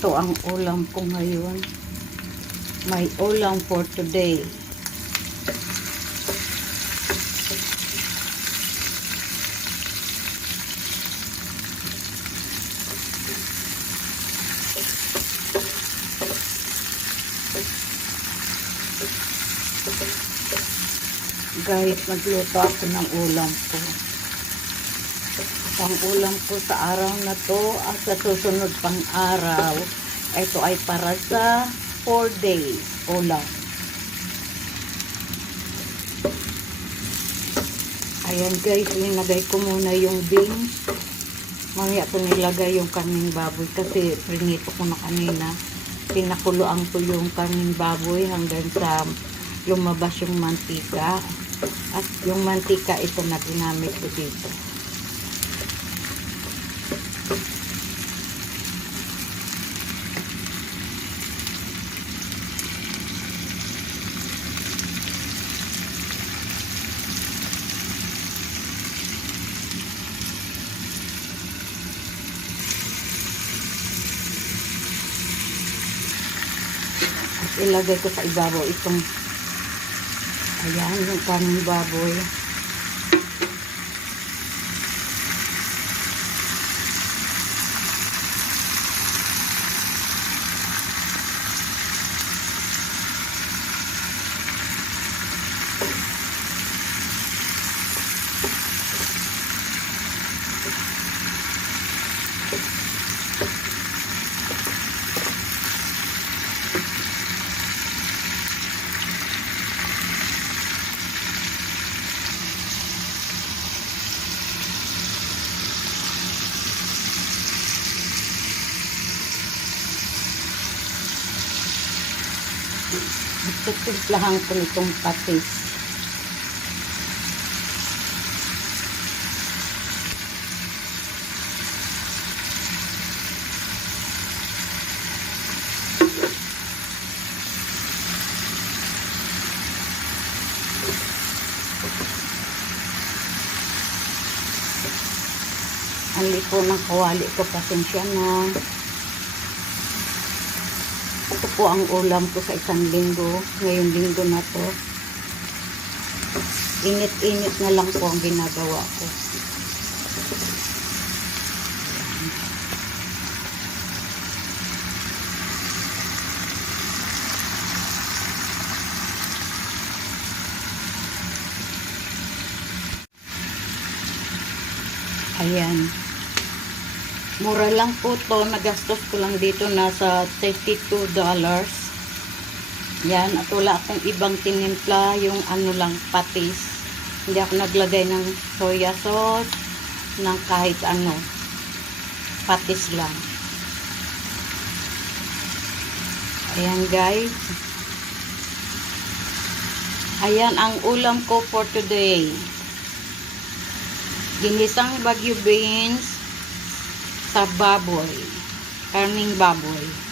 Ito ang ulam ko ngayon. My ulam for today. Guys, magluto ako ng ulam ko. Ang ulam ko sa araw na to at sa susunod pang araw, ito ay para sa 4 days ulam. Ayan guys, nilagay ko muna yung beans. Mamaya ko nilagay yung kaming baboy kasi prinito ko na kanina. Pinakuluan ko yung kaming baboy hanggang sa lumabas yung mantika. At yung mantika ito na ginamit ko dito. Ilagay ko sa ibabaw itong ayan yung kaming baboy. Itutimplahan ko nitong patis. Ang liko ng kawali ko, pasensya na. Po ang ulam ko sa isang linggo. Ngayong linggo na to. Init-init na lang po ang ginagawa ko. Ayan. Mura lang po to. Nagastos ko lang dito. Nasa $32 dollars. Yan. At wala akong ibang tinimpla. Yung ano lang, patis. Hindi ako naglagay ng soya sauce. ng kahit ano. Patis lang. Ayan guys. Ayan ang ulam ko for today. Ginisang bagyo beans sa baboy. Karning baboy.